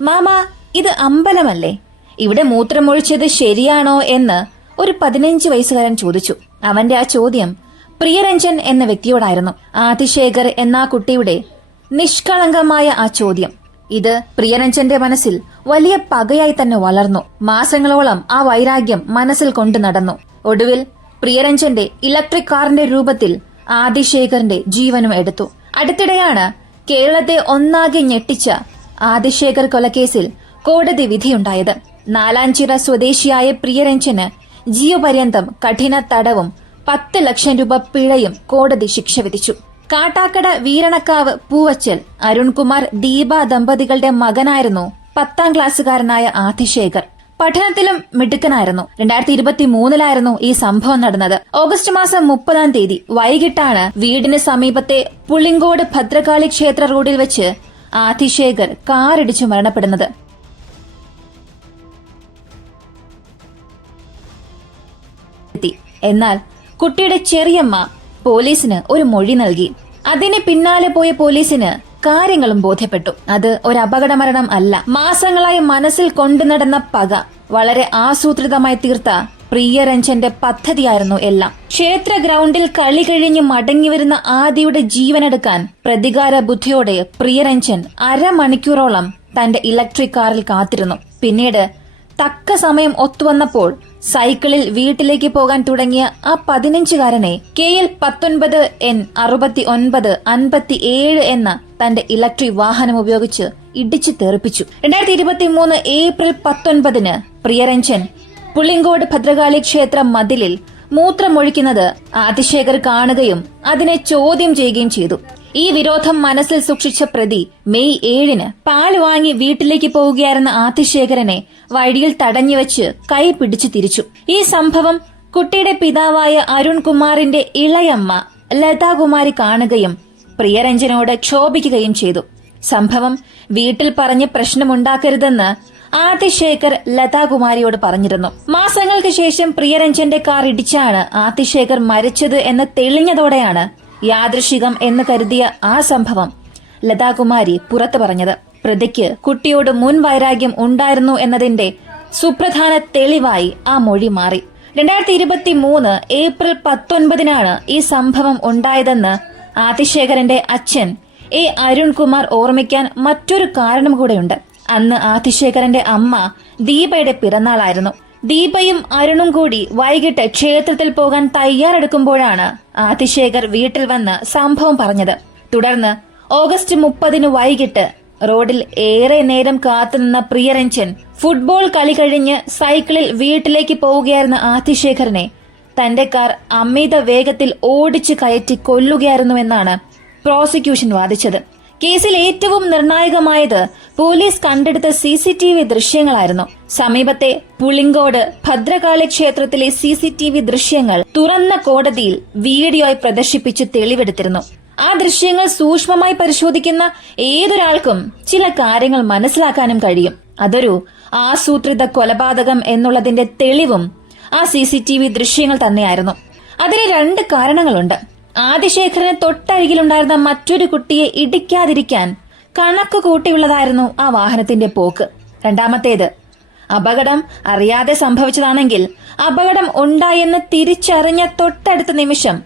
Mama, ഇത് അമ്പലമല്ലേ? ഇവിടെ മൂത്രമൊഴിച്ചത് ശരിയാണോ എന്ന് ഒരു 15 വയസ്സുകാരൻ ചോദിച്ചു. അവന്റെ ആ ചോദ്യം പ്രിയരഞ്ജൻ എന്ന വ്യക്തിയോടായിരുന്നു. ആദിശേഖർ എന്ന ആ കുട്ടിയുടെ നിഷ്കളങ്കമായ ആ ചോദ്യം ഇത് പ്രിയരഞ്ജന്റെ മനസ്സിൽ വലിയ പകയായി തന്നെ വളർന്നു. മാസങ്ങളോളം ആ വൈരാഗ്യം മനസ്സിൽ കൊണ്ടു നടന്നു. ഒടുവിൽ പ്രിയരഞ്ജന്റെ ഇലക്ട്രിക് കാറിന്റെ രൂപത്തിൽ ആദിശേഖറിന്റെ ജീവനും എടുത്തു. അടുത്തിടെയാണ് കേരളത്തെ ഒന്നാകെ ഞെട്ടിച്ച ആദിശേഖർ കൊലക്കേസിൽ കോടതി വിധിയുണ്ടായത്. നാലാഞ്ചിറ സ്വദേശിയായ പ്രിയരഞ്ജന് ജീവപര്യന്തം കഠിന തടവും 10 ലക്ഷം രൂപ പിഴയും കോടതി ശിക്ഷ വിധിച്ചു. കാട്ടാക്കട വീരണക്കാവ് പൂവച്ചൽ അരുൺകുമാർ ദീപ ദമ്പതികളുടെ മകനായിരുന്നു 10ാം ക്ലാസ്സുകാരനായ ആദിശേഖർ. പഠനത്തിലും മിടുക്കനായിരുന്നു. 2023 ഈ സംഭവം നടന്നത്. ഓഗസ്റ്റ് മാസം 30-ാം തീയതി വൈകിട്ടാണ് വീടിന് സമീപത്തെ പുളിങ്കോട് ഭദ്രകാളി ക്ഷേത്ര റോഡിൽ വെച്ച് ആദിശേഖർ കാറിടിച്ചു മരണപ്പെടുന്നത്. എന്നാൽ കുട്ടിയുടെ ചെറിയമ്മ പോലീസിന് ഒരു മൊഴി നൽകി. അതിന് പിന്നാലെ പോയ പോലീസിന് കാര്യങ്ങളും ബോധ്യപ്പെട്ടു. അത് ഒരു അപകടമരണം അല്ല. മാസങ്ങളായി മനസ്സിൽ കൊണ്ടുനടന്ന പക വളരെ ആസൂത്രിതമായി തീർത്ത പ്രിയരഞ്ജന്റെ പദ്ധതിയായിരുന്നു എല്ലാം. ക്ഷേത്ര ഗ്രൗണ്ടിൽ കളി കഴിഞ്ഞ് മടങ്ങിവരുന്ന ആദിയുടെ ജീവനെടുക്കാൻ പ്രതികാര ബുദ്ധിയോടെ പ്രിയരഞ്ജൻ അരമണിക്കൂറോളം തന്റെ ഇലക്ട്രിക് കാറിൽ കാത്തിരുന്നു. പിന്നീട് തക്ക സമയം ഒത്തുവന്നപ്പോൾ സൈക്കിളിൽ വീട്ടിലേക്ക് പോകാൻ തുടങ്ങിയ ആ 15-കാരനെ KL 19 N 69 57 എന്ന തന്റെ ഇലക്ട്രിക് വാഹനം ഉപയോഗിച്ച് ഇടിച്ചു തെറിപ്പിച്ചു. 2023 ഏപ്രിൽ 19-ന് പ്രിയരഞ്ജൻ പുളിങ്കോട് ഭദ്രകാളി ക്ഷേത്ര മതിലിൽ മൂത്രമൊഴിക്കുന്നത് ആദിശേഖർ കാണുകയും അതിനെ ചോദ്യം ചെയ്യുകയും ചെയ്തു. ഈ വിരോധം മനസ്സിൽ സൂക്ഷിച്ച പ്രതി മെയ് 7-ന് പാല് വാങ്ങി വീട്ടിലേക്ക് പോവുകയായിരുന്ന ആദിശേഖരനെ വഴിയിൽ തടഞ്ഞുവെച്ച് കൈ പിടിച്ചു തിരിച്ചു. ഈ സംഭവം കുട്ടിയുടെ പിതാവായ അരുൺകുമാറിന്റെ ഇളയമ്മ ലതാകുമാരി കാണുകയും പ്രിയരഞ്ജനോട് ക്ഷോഭിക്കുകയും ചെയ്തു. സംഭവം വീട്ടിൽ പറഞ്ഞ് പ്രശ്നമുണ്ടാക്കരുതെന്ന് ആദിശേഖർ ലതാകുമാരിയോട് പറഞ്ഞിരുന്നു. മാസങ്ങൾക്ക് ശേഷം പ്രിയരഞ്ജന്റെ കാർ ഇടിച്ചാണ് ആദിശേഖർ മരിച്ചത് എന്ന് തെളിഞ്ഞതോടെയാണ് യാദൃശികം എന്ന് കരുതിയ ആ സംഭവം ലതാകുമാരി പുറത്തു പറഞ്ഞത്. പ്രതിക്ക് കുട്ടിയോട് മുൻ വൈരാഗ്യം ഉണ്ടായിരുന്നു എന്നതിന്റെ സുപ്രധാന തെളിവായി ആ മൊഴി മാറി. 2023 ഏപ്രിൽ 19-നാണ് ഈ സംഭവം ഉണ്ടായതെന്ന് ആദിശേഖരന്റെ അച്ഛൻ അരുൺകുമാർ ഓർമ്മിക്കാൻ മറ്റൊരു കാരണം കൂടെയുണ്ട്. അന്ന് ആദിശേഖരന്റെ അമ്മ ദീപയുടെ പിറന്നാളായിരുന്നു. ദീപയും അരുണും കൂടി വൈകിട്ട് ക്ഷേത്രത്തിൽ പോകാൻ തയ്യാറെടുക്കുമ്പോഴാണ് ആദിശേഖർ വീട്ടിൽ വന്ന് സംഭവം പറഞ്ഞത്. തുടർന്ന് ഓഗസ്റ്റ് 30-ന് വൈകിട്ട് റോഡിൽ ഏറെ നേരം കാത്തുനിന്ന പ്രിയരഞ്ജൻ ഫുട്ബോൾ കളി കഴിഞ്ഞ് സൈക്കിളിൽ വീട്ടിലേക്ക് പോവുകയായിരുന്ന ആദിശേഖരനെ തന്റെ കാർ അമിത വേഗത്തിൽ ഓടിച്ചു കയറ്റി കൊല്ലുകയായിരുന്നുവെന്നാണ് പ്രോസിക്യൂഷൻ വാദിച്ചത്. കേസിൽ ഏറ്റവും നിർണായകമായത് പോലീസ് കണ്ടെടുത്ത CCTV ദൃശ്യങ്ങളായിരുന്നു. സമീപത്തെ പുളിങ്കോട് ഭദ്രകാളി ക്ഷേത്രത്തിലെ CCTV ദൃശ്യങ്ങൾ തുറന്ന കോടതിയിൽ വീഡിയോയായി പ്രദർശിപ്പിച്ച് തെളിവെടുത്തിരുന്നു. ആ ദൃശ്യങ്ങൾ സൂക്ഷ്മമായി പരിശോധിക്കുന്ന ഏതൊരാൾക്കും ചില കാര്യങ്ങൾ മനസ്സിലാക്കാനും കഴിയും. അതൊരു ആസൂത്രിത കൊലപാതകം എന്നുള്ളതിന്റെ തെളിവും ആ CCTV ദൃശ്യങ്ങൾ തന്നെയായിരുന്നു. അതിന് 2 കാരണങ്ങളുണ്ട്. ആദിശേഖരന് തൊട്ടരികിലുണ്ടായിരുന്ന മറ്റൊരു കുട്ടിയെ ഇടിക്കാതിരിക്കാൻ കണക്ക് കൂട്ടിയുള്ളതായിരുന്നു ആ വാഹനത്തിന്റെ പോക്ക്. രണ്ടാമത്തേത്, അപകടം അറിയാതെ സംഭവിച്ചതാണെങ്കിൽ അപകടം ഉണ്ടായെന്ന് തിരിച്ചറിഞ്ഞ തൊട്ടടുത്ത നിമിഷം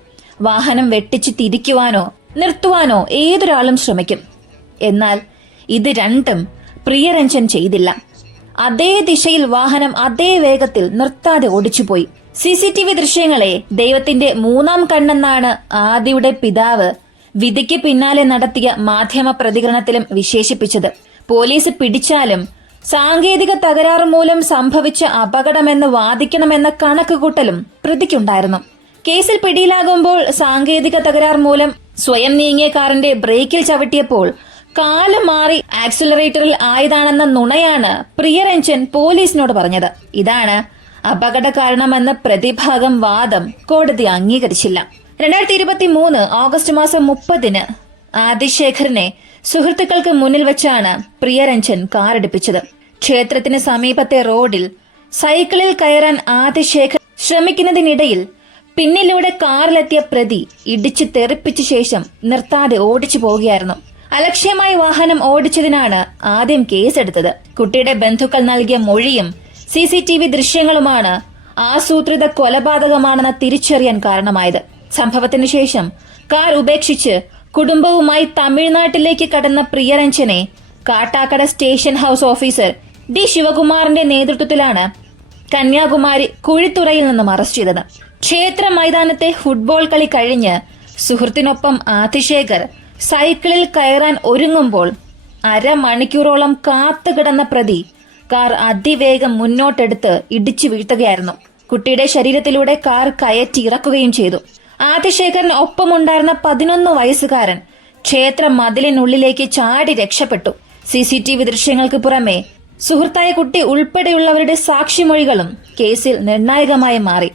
വാഹനം വെട്ടിച്ച് തിരിക്കുവാനോ നിർത്തുവാനോ ഏതൊരാളും ശ്രമിക്കും. എന്നാൽ ഇത് രണ്ടും പ്രിയരഞ്ജൻ ചെയ്തില്ല. അതേ ദിശയിൽ വാഹനം അതേ വേഗത്തിൽ നിർത്താതെ ഓടിച്ചുപോയി. CCTV ദൃശ്യങ്ങളെ ദൈവത്തിന്റെ 3ാം കണ്ണെന്നാണ് ആദിയുടെ പിതാവ് വിധിക്ക് പിന്നാലെ നടത്തിയ മാധ്യമ പ്രതികരണത്തിലും വിശേഷിപ്പിച്ചത്. പോലീസ് പിടിച്ചാലും സാങ്കേതിക തകരാറ് മൂലം സംഭവിച്ച അപകടമെന്ന് വാദിക്കണമെന്ന കണക്കുകൂട്ടലും പ്രതിക്കുണ്ടായിരുന്നു. കേസിൽ പിടിയിലാകുമ്പോൾ സാങ്കേതിക തകരാർ മൂലം സ്വയം നീങ്ങിയ കാറിന്റെ ബ്രേക്കിൽ ചവിട്ടിയപ്പോൾ കാല് മാറി ആക്സിലറേറ്ററിൽ ആയതാണെന്ന നുണയാണ് പ്രിയരഞ്ജൻ പോലീസിനോട് പറഞ്ഞത്. ഇതാണ് അപകട കാരണമെന്ന പ്രതിഭാഗം വാദം കോടതി അംഗീകരിച്ചില്ല. 2023 ഓഗസ്റ്റ് മാസം 30-ന് ആദിശേഖരനെ സുഹൃത്തുക്കൾക്ക് മുന്നിൽ വെച്ചാണ് പ്രിയരഞ്ജൻ കാറടിപ്പിച്ചത്. ക്ഷേത്രത്തിന് സമീപത്തെ റോഡിൽ സൈക്കിളിൽ കയറാൻ ആദിശേഖർ ശ്രമിക്കുന്നതിനിടയിൽ പിന്നിലൂടെ കാറിലെത്തിയ പ്രതി ഇടിച്ചു തെറിപ്പിച്ച ശേഷം നിർത്താതെ ഓടിച്ചു പോവുകയായിരുന്നു. അലക്ഷ്യമായി വാഹനം ഓടിച്ചതിനാണ് ആദ്യം കേസെടുത്തത്. കുട്ടിയുടെ ബന്ധുക്കൾ നൽകിയ മൊഴിയും CCTV ദൃശ്യങ്ങളുമാണ് ആസൂത്രിത കൊലപാതകമാണെന്ന് തിരിച്ചറിയാൻ കാരണമായത്. സംഭവത്തിനു ശേഷം കാർ ഉപേക്ഷിച്ച് കുടുംബവുമായി തമിഴ്നാട്ടിലേക്ക് കടന്ന പ്രിയരഞ്ജനെ Kattakada station house officer D. ശിവകുമാറിന്റെ നേതൃത്വത്തിലാണ് കന്യാകുമാരി കുഴിത്തുറയിൽ നിന്നും അറസ്റ്റ് ചെയ്തത്. ക്ഷേത്ര മൈതാനത്തെ ഫുട്ബോൾ കളി കഴിഞ്ഞ് സുഹൃത്തിനൊപ്പം ആതിശേഖർ സൈക്കിളിൽ കയറാൻ ഒരുങ്ങുമ്പോൾ അരമണിക്കൂറോളം കാത്തുകിടന്ന പ്രതി കാർ അതിവേഗം മുന്നോട്ടെടുത്ത് ഇടിച്ചു വീഴ്ത്തുകയായിരുന്നു. കുട്ടിയുടെ ശരീരത്തിലൂടെ കാർ കയറ്റി ഇറക്കുകയും ചെയ്തു. ആതിശേഖറിന് ഒപ്പമുണ്ടായിരുന്ന 11 വയസ്സുകാരൻ ക്ഷേത്ര മതിലിനുള്ളിലേക്ക് ചാടി രക്ഷപ്പെട്ടു. CCTV ദൃശ്യങ്ങൾക്ക് പുറമെ സുഹൃത്തായ കുട്ടി ഉൾപ്പെടെയുള്ളവരുടെ സാക്ഷിമൊഴികളും കേസിൽ നിർണായകമായി മാറി.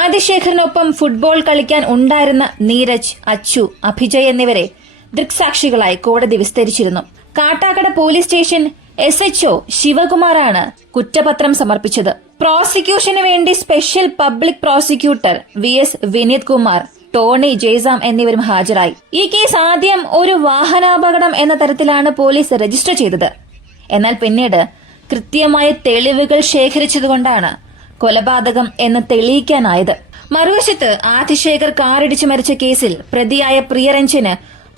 ആദിശേഖറിനൊപ്പം ഫുട്ബോൾ കളിക്കാൻ ഉണ്ടായിരുന്ന നീരജ്, അച്ചു, അഭിജയ് എന്നിവരെ ദൃക്സാക്ഷികളായി കോടതി വിസ്തരിച്ചിരുന്നു. കാട്ടാക്കട പോലീസ് സ്റ്റേഷൻ SHO ശിവകുമാറാണ് കുറ്റപത്രം സമർപ്പിച്ചത്. പ്രോസിക്യൂഷന് വേണ്ടി special public prosecutor VS Vineeth Kumar, Tony Jaysam എന്നിവരും ഹാജരായി. ഈ കേസ് ആദ്യം ഒരു വാഹനാപകടം എന്ന തരത്തിലാണ് പോലീസ് രജിസ്റ്റർ ചെയ്തത്. എന്നാൽ പിന്നീട് കൃത്യമായ തെളിവുകൾ ശേഖരിച്ചതുകൊണ്ടാണ് കൊലപാതകം എന്ന് തെളിയിക്കാനായത്. മറുവശത്ത് ആതിശേഖർ കാറിടിച്ചു മരിച്ച കേസിൽ പ്രതിയായ പ്രിയരഞ്ജന്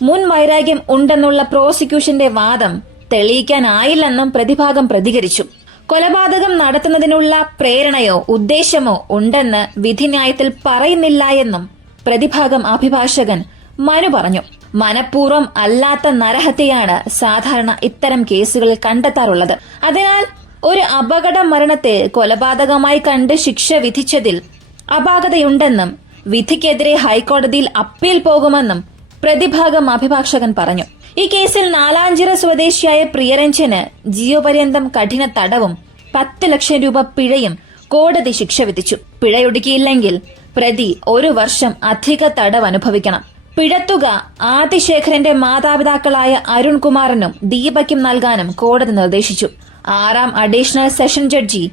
മുൻ വൈരാഗ്യം ഉണ്ടെന്നുള്ള പ്രോസിക്യൂഷന്റെ വാദം തെളിയിക്കാനായില്ലെന്നും പ്രതിഭാഗം പ്രതികരിച്ചു. കൊലപാതകം നടത്തുന്നതിനുള്ള പ്രേരണയോ ഉദ്ദേശമോ ഉണ്ടെന്ന് വിധിന്യായത്തിൽ പറയുന്നില്ല എന്നും പ്രതിഭാഗം അഭിഭാഷകൻ മനു പറഞ്ഞു. മനഃപൂർവ്വം അല്ലാത്ത നരഹത്യയാണ് സാധാരണ ഇത്തരം കേസുകളിൽ കണ്ടെത്താറുള്ളത്. അതിനാൽ ഒരു അപകട മരണത്തെ കൊലപാതകമായി കണ്ട് ശിക്ഷ വിധിച്ചതിൽ അപാകതയുണ്ടെന്നും വിധിക്കെതിരെ ഹൈക്കോടതിയിൽ അപ്പീൽ പോകുമെന്നും പ്രതിഭാഗം അഭിഭാഷകൻ പറഞ്ഞു. ഈ കേസിൽ നാലാഞ്ചിറ സ്വദേശിയായ പ്രിയരഞ്ജന് ജീവപര്യന്തം കഠിന തടവും 10 ലക്ഷം രൂപ പിഴയും കോടതി ശിക്ഷ വിധിച്ചു. പിഴയൊടുക്കിയില്ലെങ്കിൽ പ്രതി 1 വർഷം അധിക തടവ് അനുഭവിക്കണം. പിഴത്തുക ആതിശേഖരന്റെ മാതാപിതാക്കളായ അരുൺകുമാറിനും ദീപയ്ക്കും നൽകാനും കോടതി നിർദ്ദേശിച്ചു. 6ാം അഡീഷണൽ സെഷൻ ജഡ്ജി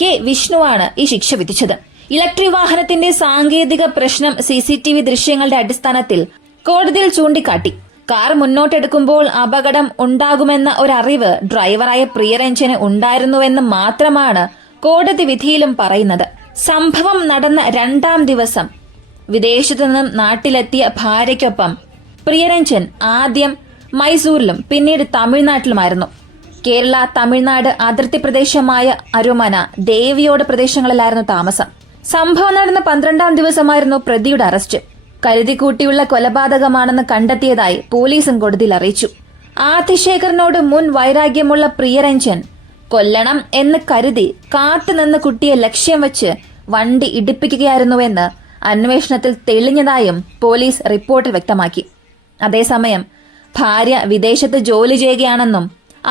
K. വിഷ്ണുവാണ് ഈ ശിക്ഷ വിധിച്ചത്. ഇലക്ട്രിക് വാഹനത്തിന്റെ സാങ്കേതിക പ്രശ്നം CCTV ദൃശ്യങ്ങളുടെ അടിസ്ഥാനത്തിൽ കോടതിയിൽ ചൂണ്ടിക്കാട്ടി. കാർ മുന്നോട്ടെടുക്കുമ്പോൾ അപകടം ഉണ്ടാകുമെന്ന ഒരറിവ് ഡ്രൈവറായ പ്രിയരഞ്ജന് ഉണ്ടായിരുന്നുവെന്ന് മാത്രമാണ് കോടതി വിധിയിലും പറയുന്നത്. സംഭവം നടന്ന 2ാം ദിവസം വിദേശത്തു നിന്നും നാട്ടിലെത്തിയ ഭാര്യയ്ക്കൊപ്പം പ്രിയരഞ്ജൻ ആദ്യം മൈസൂരിലും പിന്നീട് തമിഴ്നാട്ടിലുമായിരുന്നു. കേരള തമിഴ്നാട് അതിർത്തി പ്രദേശമായ അരുമന, ദേവിയോട് പ്രദേശങ്ങളിലായിരുന്നു താമസം. സംഭവം നടന്ന 12ാം ദിവസമായിരുന്നു പ്രതിയുടെ അറസ്റ്റ്. കരുതിക്കൂട്ടിയുള്ള കൊലപാതകമാണെന്ന് കണ്ടെത്തിയതായി പോലീസും കോടതിയിൽ അറിയിച്ചു. ആതിശേഖറിനോട് മുൻ വൈരാഗ്യമുള്ള പ്രിയരഞ്ജൻ കൊല്ലണം എന്ന് കരുതി കാത്തുനിന്ന് കുട്ടിയെ ലക്ഷ്യം വെച്ച് വണ്ടി ഇടിപ്പിക്കുകയായിരുന്നുവെന്ന് അന്വേഷണത്തിൽ തെളിഞ്ഞതായും പോലീസ് റിപ്പോർട്ടിൽ വ്യക്തമാക്കി. അതേസമയം ഭാര്യ വിദേശത്ത് ജോലി ചെയ്യുകയാണെന്നും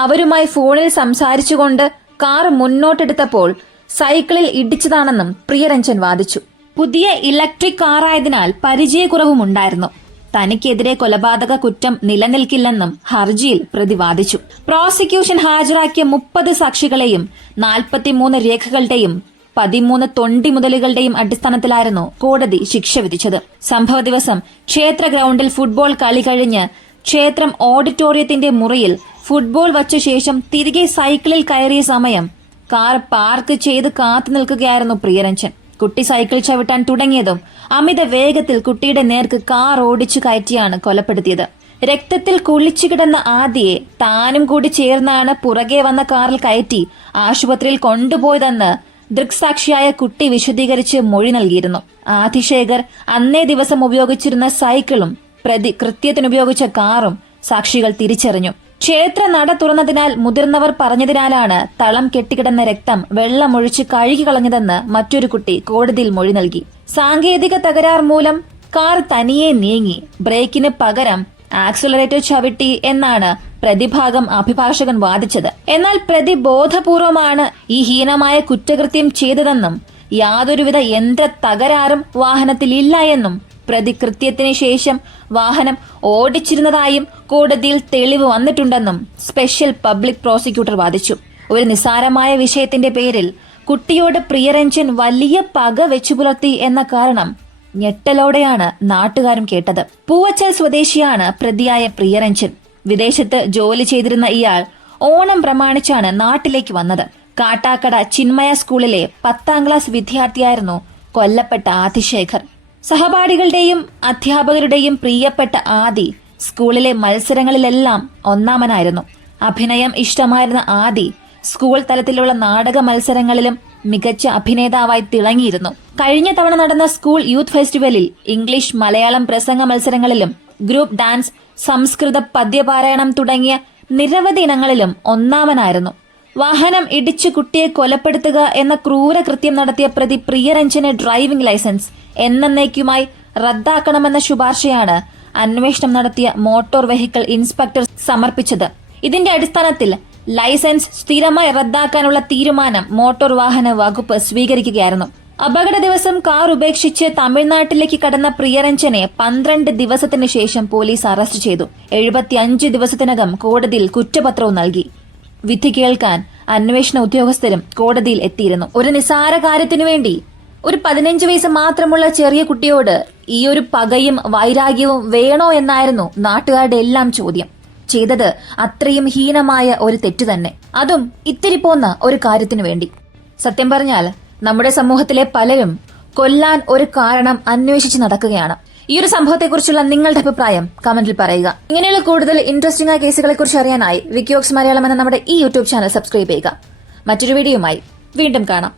അവരുമായി ഫോണിൽ സംസാരിച്ചുകൊണ്ട് കാർ മുന്നോട്ടെടുത്തപ്പോൾ സൈക്കിളിൽ ഇടിച്ചതാണെന്നും പ്രിയരഞ്ജൻ വാദിച്ചു. പുതിയ ഇലക്ട്രിക് കാറായതിനാൽ പരിചയക്കുറവുമുണ്ടായിരുന്നു. തനിക്കെതിരെ കൊലപാതക കുറ്റം നിലനിൽക്കില്ലെന്നും ഹർജിയിൽ പ്രതി വാദിച്ചു. പ്രോസിക്യൂഷൻ ഹാജരാക്കിയ 30 സാക്ഷികളെയും 43 രേഖകളുടെയും 13 തൊണ്ടിമുതലുകളുടെയും അടിസ്ഥാനത്തിലായിരുന്നു കോടതി ശിക്ഷ വിധിച്ചത്. സംഭവ ദിവസം ക്ഷേത്ര ഗ്രൌണ്ടിൽ ഫുട്ബോൾ കളി കഴിഞ്ഞ് ക്ഷേത്രം ഓഡിറ്റോറിയത്തിന്റെ മുറിയിൽ ഫുട്ബോൾ വച്ച ശേഷം തിരികെ സൈക്കിളിൽ കയറിയ സമയം കാർ പാർക്ക് ചെയ്ത് കാത്തു നിൽക്കുകയായിരുന്നു പ്രിയരഞ്ജൻ. കുട്ടി സൈക്കിൾ ചവിട്ടാൻ തുടങ്ങിയതും അമിത വേഗത്തിൽ കുട്ടിയുടെ നേർക്ക് കാർ ഓടിച്ചു കയറ്റിയാണ് കൊലപ്പെടുത്തിയത്. രക്തത്തിൽ കുളിച്ചു കിടന്ന ആദിയെ താനും കൂടി ചേർന്നാണ് പുറകെ വന്ന കാറിൽ കയറ്റി ആശുപത്രിയിൽ കൊണ്ടുപോയതെന്ന് ദൃക്സാക്ഷിയായ കുട്ടി വിശദീകരിച്ച് മൊഴി നൽകിയിരുന്നു. ആതിശേഖർ അന്നേ ദിവസം ഉപയോഗിച്ചിരുന്ന സൈക്കിളും പ്രതി കൃത്യത്തിനുപയോഗിച്ച കാറും സാക്ഷികൾ തിരിച്ചറിഞ്ഞു. ക്ഷേത്ര നട തുറന്നതിനാൽ മുതിർന്നവർ പറഞ്ഞതിനാലാണ് തളം കെട്ടിക്കിടന്ന രക്തം വെള്ളമൊഴിച്ച് കഴുകി കളഞ്ഞതെന്ന് മറ്റൊരു കുട്ടി കോടതിയിൽ മൊഴി നൽകി. സാങ്കേതിക തകരാർ മൂലം കാർ തനിയെ നീങ്ങി, ബ്രേക്കിന് പകരം ആക്സിലറേറ്റർ ചവിട്ടി എന്നാണ് പ്രതിഭാഗം അഭിഭാഷകൻ വാദിച്ചത്. എന്നാൽ പ്രതി ബോധപൂർവമാണ് ഈ ഹീനമായ കുറ്റകൃത്യം ചെയ്തതെന്നും യാതൊരുവിധ യന്ത്ര തകരാറും വാഹനത്തിൽ ഇല്ല എന്നും പ്രതി കൃത്യത്തിന് ശേഷം വാഹനം ഓടിച്ചിരുന്നതായും കോടതിയിൽ തെളിവ് വന്നിട്ടുണ്ടെന്നും സ്പെഷ്യൽ പബ്ലിക് പ്രോസിക്യൂട്ടർ വാദിച്ചു. ഒരു നിസ്സാരമായ വിഷയത്തിന്റെ പേരിൽ കുട്ടിയോട് പ്രിയരഞ്ജൻ വലിയ പക വെച്ചുപുലർത്തി എന്ന കാരണം ഞെട്ടലോടെയാണ് നാട്ടുകാരും കേട്ടത്. പൂവച്ചൽ സ്വദേശിയാണ് പ്രതിയായ പ്രിയരഞ്ജൻ. വിദേശത്ത് ജോലി ചെയ്തിരുന്ന ഇയാൾ ഓണം പ്രമാണിച്ചാണ് നാട്ടിലേക്ക് വന്നത്. കാട്ടാക്കട ചിന്മയ സ്കൂളിലെ 10ാം ക്ലാസ് വിദ്യാർത്ഥിയായിരുന്നു കൊല്ലപ്പെട്ട ആദിശേഖർ. സഹപാഠികളുടെയും അധ്യാപകരുടെയും പ്രിയപ്പെട്ട ആദി സ്കൂളിലെ മത്സരങ്ങളിലെല്ലാം ഒന്നാമനായിരുന്നു. അഭിനയം ഇഷ്ടമായിരുന്ന ആദി സ്കൂൾ തലത്തിലുള്ള നാടക മത്സരങ്ങളിലും മികച്ച അഭിനേതാവായി തിളങ്ങിയിരുന്നു. കഴിഞ്ഞ തവണ നടന്ന സ്കൂൾ യൂത്ത് ഫെസ്റ്റിവലിൽ ഇംഗ്ലീഷ്, മലയാളം പ്രസംഗ മത്സരങ്ങളിലും ഗ്രൂപ്പ് ഡാൻസ്, സംസ്കൃത പദ്യപാരായണം തുടങ്ങിയ നിരവധി ഇനങ്ങളിലും ഒന്നാമനായിരുന്നു. വാഹനം ഇടിച്ചു കുട്ടിയെ കൊലപ്പെടുത്തുക എന്ന ക്രൂരകൃത്യം നടത്തിയ പ്രതി പ്രിയരഞ്ജന് ഡ്രൈവിംഗ് ലൈസൻസ് എന്നേക്കുമായി റദ്ദാക്കണമെന്ന ശുപാർശയാണ് അന്വേഷണം നടത്തിയ മോട്ടോർ വെഹിക്കിൾ ഇൻസ്പെക്ടർ സമർപ്പിച്ചത്. ഇതിന്റെ അടിസ്ഥാനത്തിൽ ലൈസൻസ് സ്ഥിരമായി റദ്ദാക്കാനുള്ള തീരുമാനം മോട്ടോർ വാഹന വകുപ്പ് സ്വീകരിക്കുകയായിരുന്നു. അപകട ദിവസം കാർ ഉപേക്ഷിച്ച് തമിഴ്നാട്ടിലേക്ക് കടന്ന പ്രിയരഞ്ജനെ 12 ദിവസത്തിനു ശേഷം പോലീസ് അറസ്റ്റ് ചെയ്തു. 75 ദിവസത്തിനകം കോടതിയിൽ കുറ്റപത്രവും നൽകി. വിധി കേൾക്കാൻ അന്വേഷണ ഉദ്യോഗസ്ഥരും കോടതിയിൽ എത്തിയിരുന്നു. ഒരു നിസ്സാര കാര്യത്തിനു വേണ്ടി ഒരു 15 വയസ്സ് മാത്രമുള്ള ചെറിയ കുട്ടിയോട് ഈ ഒരു പകയും വൈരാഗ്യവും വേണോ എന്നായിരുന്നു നാട്ടുകാരുടെ എല്ലാം ചോദ്യം. ചെയ്തത് അത്രയും ഹീനമായ ഒരു തെറ്റു തന്നെ, അതും ഇത്തിരി പോന്ന ഒരു കാര്യത്തിനു വേണ്ടി. സത്യം പറഞ്ഞാൽ നമ്മുടെ സമൂഹത്തിലെ പലരും കൊല്ലാൻ ഒരു കാരണം അന്വേഷിച്ച് നടക്കുകയാണ്. ഈ ഒരു സംഭവത്തെക്കുറിച്ചുള്ള നിങ്ങളുടെ അഭിപ്രായം കമന്റിൽ പറയുക. ഇങ്ങനെയുള്ള കൂടുതൽ ഇൻട്രസ്റ്റിംഗ് ആയ കേസുകളെ കുറിച്ച് അറിയാനായി വിക്കിയോക്സ് മലയാളം എന്ന നമ്മുടെ ഈ യൂട്യൂബ് ചാനൽ സബ്സ്ക്രൈബ് ചെയ്യുക. മറ്റൊരു വീഡിയോയുമായി വീണ്ടും കാണാം.